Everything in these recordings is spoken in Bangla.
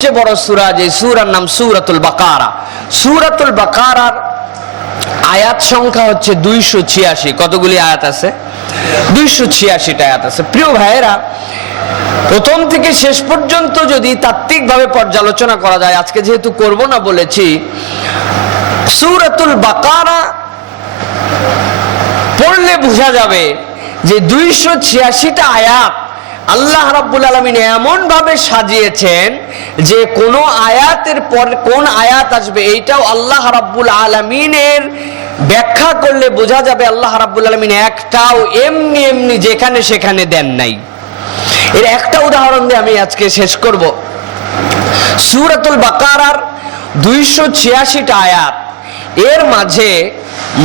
সবচেয়ে বড় সুরা যে সুরার নাম সুরাতুল বাকারা। সুরাতুল বাকারার আয়াত সংখ্যা হচ্ছে দুইশো ছিয়াশি। কতগুলি আয়াত আছে? দুইশো ছিয়াশিটা আয়াত আছে। প্রিয় ভাইয়েরা, প্রথম থেকে শেষ পর্যন্ত যদি তাত্ত্বিকভাবে পর্যালোচনা করা যায়, আজকে যেহেতু করব না বলেছি, সুরাতুল বাকারা পড়লে বোঝা যাবে যে দুইশো ছিয়াশিটা আয়াত আল্লাহ রাব্বুল আলমিন এমন ভাবে সাজিয়েছেন যে কোন আয়াতের পর কোন আয়াত আসবে, এইটাও আল্লাহ রাব্বুল আলমিনের ব্যাখ্যা করলে বোঝা যাবে আল্লাহ রাব্বুল আলমিন একটাও এমনি এমনি যেখানে সেখানে দেন নাই। এর একটা উদাহরণ দিয়ে আমি আজকে শেষ করব। সুরাতুল বাকারার দুইশো ছিয়াশিটা আয়াত। এর মাঝে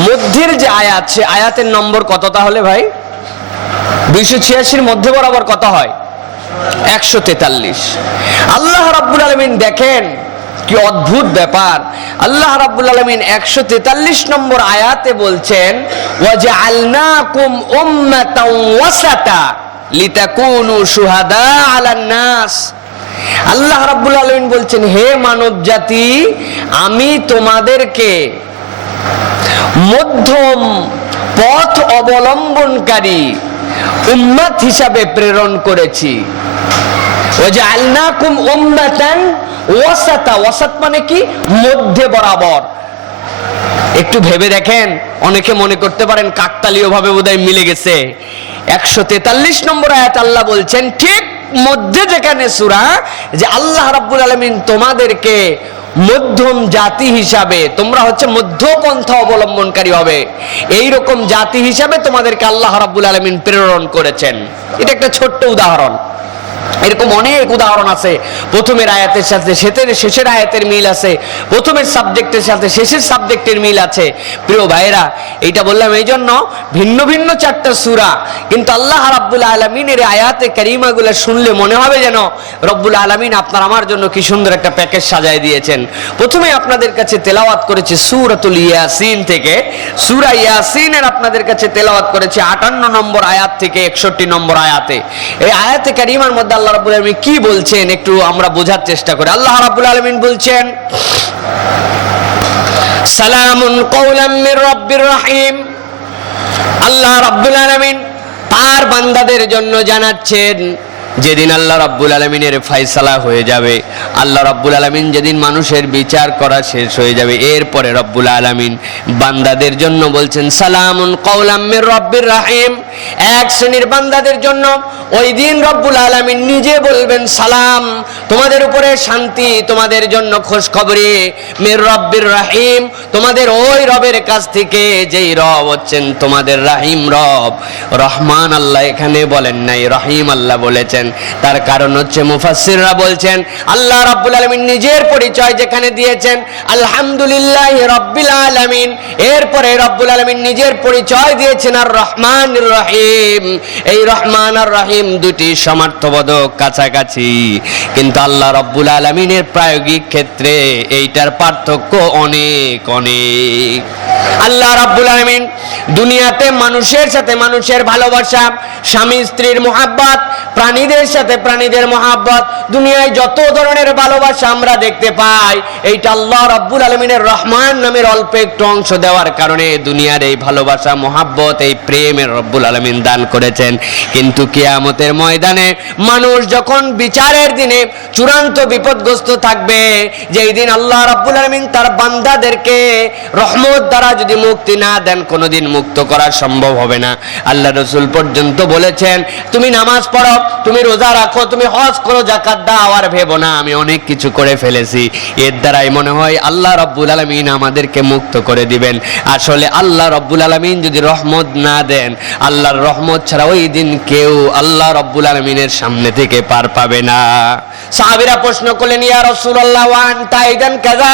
মধ্যের যে আয়াত, সে আয়াতের নম্বর কত তাহলে ভাই? দুইশো ছিয়াশির মধ্যে বরাবর কত হয়? একশো তেতাল্লিশ। আল্লাহ রাব্বুল আলমিন দেখেন কি অদ্ভুত ব্যাপার। আল্লাহ রাব্বুল আলমিন একশো তেতাল্লিশ নম্বর আয়াতে বলছেন ওয়াজে আলনাকুম উম্মাতাও ওয়াসাতা লিতাকুনু শুহাদা আলান নাস আল্লাহ রাব্বুল আলমিন বলছেন, হে মানব জাতি আমি তোমাদেরকে মধ্যম পথ অবলম্বনকারী উম্মাত হিসাবে প্রেরণ করেছি। মানে কি? মধ্যে বরাবর। একটু ভেবে দেখেন, অনেকে মনে করতে পারেন কাকতালীয় ভাবে বোধহয় মিলে গেছে। একশো তেতাল্লিশ নম্বর আয়াত আল্লাহ বলছেন, ঠিক মধ্যে যেখানে সুরা, যে আল্লাহ রাব্বুল আলমিন তোমাদেরকে মধ্যম জাতি হিসাবে, তোমরা হচ্ছে মধ্যপন্থা অবলম্বনকারী হবে। এই রকম জাতি হিসাবে তোমাদেরকে আল্লাহ রাব্বুল আলমিন প্রেরণ করেছেন। এটা একটা ছোট্ট উদাহরণ। এরকম অনেক উদাহরণ আছে। প্রথমের আয়াতের সাথে শেষের শেষের আয়াতের মিল আছে। প্রথমের সাবজেক্টের সাথে শেষের সাবজেক্টের মিল আছে। প্রিয় ভাইরা এইটা বললাম এই জন্য ভিন্ন ভিন্ন চারটা সুরা, কিন্তু আল্লাহ রাব্বুল আলমিনের আয়াতে কারিমাগুলো শুনলে মনে হবে যেন রব্বুল আলমিন আপনার, আমার জন্য কি সুন্দর একটা প্যাকেজ সাজায় দিয়েছেন। প্রথমে আপনাদের কাছে তেলাওয়াত করেছে সুরাতুল ইয়াসিন থেকে। সুরা ইয়াসিনের আপনাদের কাছে তেলাওয়াত করেছে আটান্ন নম্বর আয়াত থেকে একষট্টি নম্বর আয়াতে। এই আয়াতে কারিমার মধ্যে আল্লাহ রাবুল আলমিন কি বলছেন একটু আমরা বোঝার চেষ্টা করি। আল্লাহ রাবুল আলমিন বলছেন, সালামুন কৌলাম মির রব্বির রাহিম। আল্লাহ রাব্বুল আলমিন তার বান্দাদের জন্য জানাচ্ছেন যেদিন আল্লাহ রাব্বুল আলমিনের ফাইসালা হয়ে যাবে, আল্লাহ রাব্বুল আলমিন যেদিন মানুষের বিচার করা শেষ হয়ে যাবে, এরপরে রব্বুল আলমিন বান্দাদের জন্য বলছেন, সালামুন কৌলাম্মের রব্বির রাহিম। এক শ্রেণির বান্দাদের জন্য ওই দিন রব্বুল আলমিন নিজে বলবেন, সালাম, তোমাদের উপরে শান্তি, তোমাদের জন্য খোঁজ খবরে মের রব্বির রাহিম, তোমাদের ওই রবের কাছ থেকে যেই রব হচ্ছেন তোমাদের রাহিম রব। রহমান আল্লাহ এখানে বলেন নাই, রহিম আল্লাহ বলেছেন। তার কারণ হচ্ছে মুফাসসিররা বলছেন, আল্লাহ রাব্বুল আলামিন নিজের পরিচয় যেখানে দিয়েছেন, আলহামদুলিল্লাহ রব্বিল আলামিন। এরপরে রব্বুল আলামিন নিজের পরিচয় দিয়েছেন আর রহমান রহিম। এই রহমান আর রহিম দুটি সমার্থবোধক কাছাকাছি। কিন্তু আল্লাহ রব্বুল আলমিনের প্রায়োগিক ক্ষেত্রে এইটার পার্থক্য অনেক অনেক। আল্লাহ রাব্বুল আলমিন দুনিয়াতে মানুষের সাথে মানুষের ভালোবাসা, স্বামী, স্ত্রীর মোহাব্বত, প্রাণীদের সাথে প্রাণীদের মোহাব্বত, দুনিয়ায় যত ধরনের ভালোবাসা আমরা দেখতে পাই, এইটা আল্লাহ রাব্বুল আলমিনের রহমান নামের অল্প একটু অংশ দেওয়ার কারণে দুনিয়ার এই ভালোবাসা, মোহাব্বত, এই প্রেমের রব্বুল আলমিন দান করেছেন। কিন্তু কিয়ামতের ময়দানে মানুষ যখন বিচারের দিনে চূড়ান্ত বিপদগ্রস্ত থাকবে, যেই দিন আল্লাহ রাব্বুল আলমিন তার বান্দাদেরকে রহমত দ্বারা যদি মুক্তি না দেন, কোনোদিন মুক্ত করা সম্ভব হবে না। আল্লাহ রসুল পর্যন্ত বলেছেন, তুমি নামাজ পড়ো, তুমি রোজা রাখো, তুমি হজ করো জাকাত দাও, আর ভেবো না, আমি অনেক কিছু করে ফেলেছি। এর দ্বারাই মনে হয় আল্লাহ রব্বুল আলমিন আমাদেরকে মুক্ত করে দিবেন। আসলে আল্লাহ রব্বুল আলমিন যদি রহমত না দেন, আল্লাহর রহমত ছাড়া ওই দিন কেউ আল্লাহ রব্বুল আলমিনের সামনে থেকে পার পাবে না। সাহাবিরা প্রশ্ন করলেন, ইয়া রাসূলুল্লাহ ওয়ান তাইদান কাযা?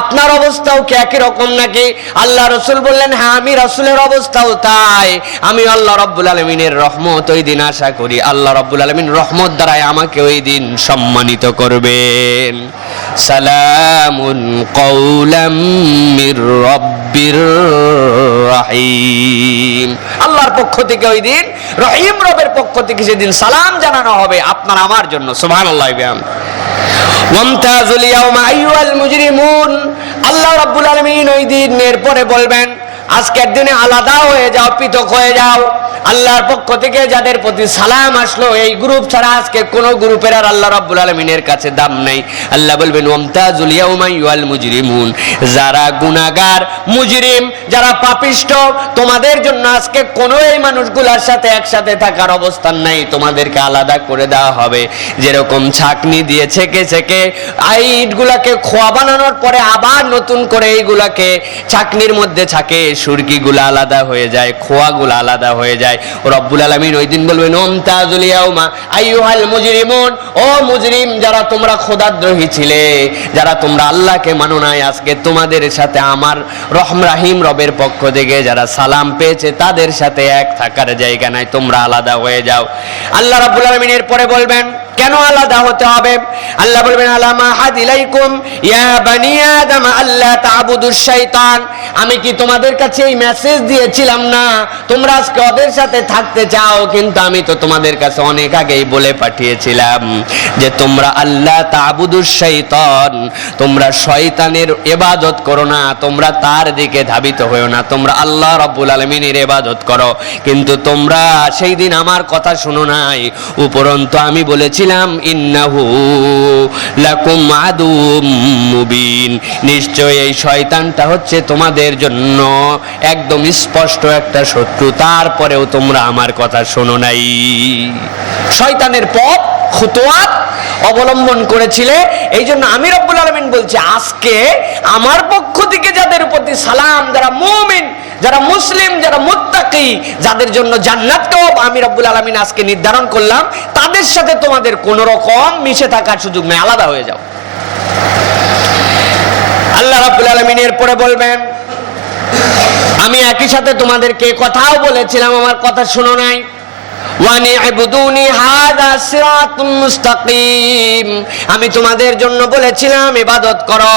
আপনার অবস্থাও কি একই রকম নাকি? আল্লাহ রসুল বললেন হ্যাঁ আমি রাসূলের অবস্থাও তাই। আমি আল্লাহ রব্বুল আলমিনের রহমত, ওই দিন আশা করি আল্লাহ রব্বুল আলমিন রহমত দ্বারাই আমাকে ওই দিন সম্মানিত করবেন। সালামুন কৌলাম মির রব্বির রাহিম। আল্লাহর পক্ষ থেকে ওই দিন, রহিম রবের পক্ষ থেকে সেদিন সালাম জানানো হবে আপনার আমার জন্য। আইয়ুহাল মুজরিমুন। আল্লাহ রাব্বুল আলামিন ওই দিন এরপরে বলবেন আজকের দিনে আলাদা হয়ে যাও পৃথক হয়ে যাও। আল্লাহর পক্ষ থেকে যাদের প্রতি সালাম আসলো, এই গ্রুপ ছাড়া আজকে কোন গ্রুপের আর আল্লাহ রাব্বুল আলামিনের কাছে দাম নাই। আল্লাহ বলবেন, ওয়ামতাজুল ইয়াউমা আইয়ুহাল মুজরিমুন। যারা গুনাহগার, মুজরিম, যারা পাপিষ্ট, তোমাদের জন্য আজকে কোন এই মানুষগুলোর সাথে একসাথে থাকার অবস্থান নাই। তোমাদেরকে আলাদা করে দেওয়া হবে। যেরকম ছাকনি দিয়ে ছেকে ছেকে আইটগুলাকে খোয়া বানানোর পরে আবার নতুন করে এইগুলাকে ছাকনির মধ্যে ছাকে, সুরকিগুলো আলাদা হয়ে যায়, খোয়াগুলো আলাদা হয়ে যায়। রব্বুল আলমিন ওই দিন বলবেন, ওম তাজুলিয়াউমা আইয়ুহাল মুজরিমুন। ও মুজরিম, যারা তোমরা খোদাদ্রোহী ছিলে, যারা তোমরা আল্লাহকে মানো আজকে তোমাদের সাথে আমার রহম রাহিম রবের পক্ষ থেকে যারা সালাম পেয়েছে, তাদের সাথে এক থাকার জায়গা নাই, তোমরা আলাদা হয়ে যাও। আল্লাহ রব্বুল আলমিন এর পরে বলবেন কেন আলাদা হতে হবে? আল্লাহ বলবেন, আলামা হাদিলাইকুম, ইয়া বানি আদম আল্লাহ তাবুদুশ শাইতান। আমি কি তোমাদের কাছে এই মেসেজ দিয়েছিলাম? না। তোমরা আজকে ওদের সাথে থাকতে চাও, কিন্তু আমি তো তোমাদের কাছে অনেক আগেই বলে পাঠিয়েছিলাম যে তোমরা আল্লাহ তাবুদুশ শাইতান। তোমরা শয়তানের ইবাদত করো না, তোমরা তার দিকে ধাবিত হয়েও না। তোমরা আল্লাহ রাব্বুল আলামিনের ইবাদত করো। কিন্তু তোমরা সেই দিন আমার কথা শুনো নাই। উপরন্তু আমি বলেছিলাম, ইন্নাহু লাকুম আদুম মুবিন। নিশ্চয় এই শয়তানটা হচ্ছে তোমাদের জন্য একদম স্পষ্ট একটা শত্রু। তারপরেও তোমরা আমার কথা শোনো নাই। শয়তানের পথ খুতোয়াত অবলম্বন করেছিলে। এই জন্য আমি রব্বুল আলমিন বলছি, আজকে আমার পক্ষ থেকে যাদের প্রতি সালাম, যারা মুমিন, যারা মুসলিম, যারা মুত্তাকি, যাদের জন্য জান্নাতকেও আমি রব্বুল আলমিন আজকে নির্ধারণ করলাম, তাদের সাথে তোমাদের কোন রকম মিশে থাকার সুযোগ নেই, আলাদা হয়ে যাও। আল্লাহ রাব্বুল আলমিন এরপরে বলবেন, আমি একই সাথে তোমাদেরকে কথাও বলেছিলাম, আমার কথা শুনো নাই। আমি তোমাদের জন্য বলেছিলাম, ইবাদত করো।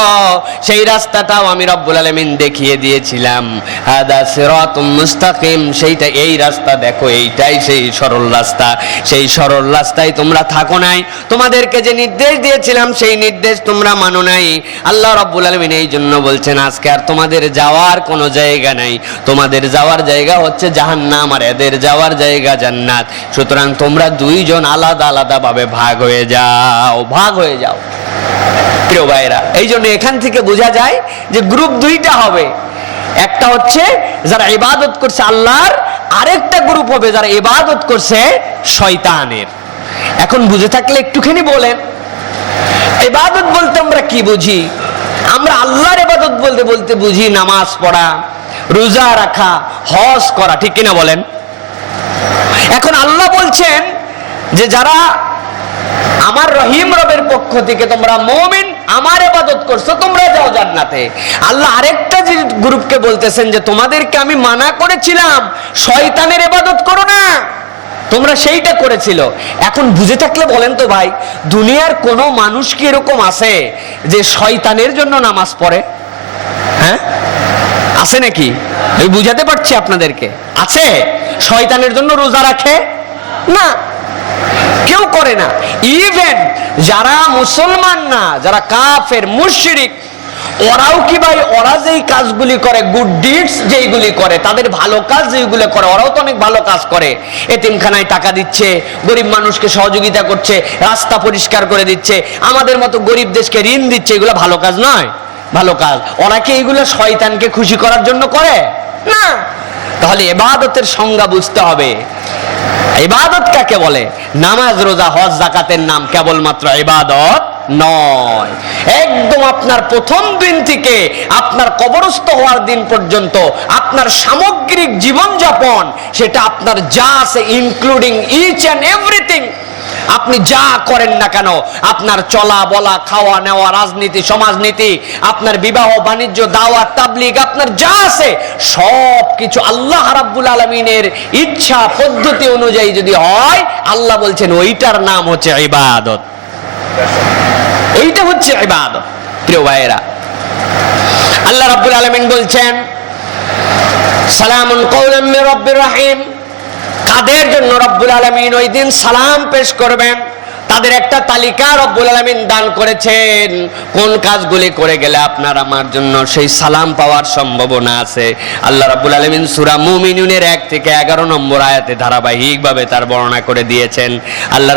সেই রাস্তাটাও আমি রব্বুল আলামিন দেখিয়ে দিয়েছিলাম। হাদা সিরাতুম মুস্তাকিম, সেইটা এই রাস্তা দেখো, এইটাই সেই সরল রাস্তা। সেই সরল রাস্তায় তোমরা থাকো নাই। তোমাদেরকে যে নির্দেশ দিয়েছিলাম, সেই নির্দেশ তোমরা মানো নাই। আল্লাহ রব্বুল আলমিন এই জন্য বলছেন, আজকে আর তোমাদের যাওয়ার কোনো জায়গা নাই। তোমাদের যাওয়ার জায়গা হচ্ছে জাহান্নাম, আর এদের যাওয়ার জায়গা জান্নাত। সুতরাং তোমরা দুইজন আলাদা আলাদা ভাবে ভাগ হয়ে যাও, ভাগ হয়ে যাও। প্রিয় ভাইরা এই জন্য এখান থেকে বোঝা যায় যে গ্রুপ দুইটা হবে। একটা হচ্ছে যারা ইবাদত করছে আল্লাহর, আরেকটা গ্রুপ হবে যারা ইবাদত করছে শয়তানের। এখন বুঝে থাকলে একটুখানি বলেন, ইবাদত বলতে আমরা কি বুঝি? আমরা আল্লাহর ইবাদত বলতে বলতে বুঝি নামাজ পড়া, রোজা রাখা, হজ করা, ঠিক কিনা বলেন? এখন আল্লাহ বলছেন যে যারা আমার রহিম রবের পক্ষ থেকে তোমরা মমিন, আমার ইবাদত করছ, তোমরা যাও জান্নাতে। আল্লাহ আরেকটা যে গ্রুপকে বলতেছেন যে তোমাদেরকে আমি মানা করেছিলাম, শয়তানের ইবাদত করো না। তোমরা সেইটা করেছিল। এখন বুঝে থাকলে বলেন তো ভাই, দুনিয়ার কোনো মানুষ কি এরকম আছে যে শয়তানের জন্য নামাজ পড়ে? হ্যাঁ? আছে নাকি? আমি বুঝাতে পারছি আপনাদেরকে। আছে? শয়তানের জন্য রোজা রাখে? না। কেউ করে না। ইভেন যারা মুসলমান না, যারা কাফের, মুশরিক, ওরাও কি ভাই, ওরা যেই কাজগুলি করে গুড ডিডস যেইগুলি করে, তাদের ভালো কাজ যেইগুলো করে, ওরাও তো অনেক ভালো কাজ করে। এতিমখানায় টাকা দিচ্ছে, গরিব মানুষকে সহযোগিতা করছে, রাস্তা পরিষ্কার করে দিচ্ছে, আমাদের মতো গরিব দেশকে ঋণ দিচ্ছে, এগুলো ভালো কাজ নয়। ভালো কাজ। ওরা কি এগুলো শয়তানকে খুশি করার জন্য করে। না। তাহলে এবাদতের সংজ্ঞা বুঝতে হবে। ইবাদত কাকে বলে? নামাজ রোজা হজ জাকাতের নাম কেবলমাত্র ইবাদত নয়। একদম আপনার প্রথম দিন থেকে আপনার কবরস্থ হওয়ার দিন পর্যন্ত আপনার সামগ্রিক জীবনযাপন সেটা আপনার যা আছে ইনক্লুডিং ইচ অ্যান্ড এভরিথিং আপনি যা করেন না কেন, আপনার চলা, বলা, খাওয়া, নেওয়া, রাজনীতি, সমাজনীতি, আপনার বিবাহ, বাণিজ্য দাওয়া তাবলিগ, আপনার যা আছে সব কিছু আল্লাহ রাব্বুল আলমিনের ইচ্ছা, পদ্ধতি অনুযায়ী যদি হয়, আল্লাহ বলছেন ওইটার নাম হচ্ছে ইবাদত। এইটা হচ্ছে ইবাদত, প্রিয় ভাইয়েরা। আল্লাহ রাব্বুল আলমিন বলছেন, সালামুন কৌলাম মির রব্বির রাহিম। কাদের জন্য রব্বুল আলমিন ওই দিন সালাম পেশ করবেন। তাদের একটা তালিকা রব্বুল আলমিন দান করেছেন। কোন কাজগুলি করে গেলে আপনার আমার জন্য সেই সালাম পাওয়ার সম্ভাবনা আছে? আল্লাহ রব্বুল আলমিন সুরা মুমিনুনের এক থেকে এগারো নম্বর আয়াতে ধারাবাহিকভাবে তার বর্ণনা করে দিয়েছেন। আল্লাহ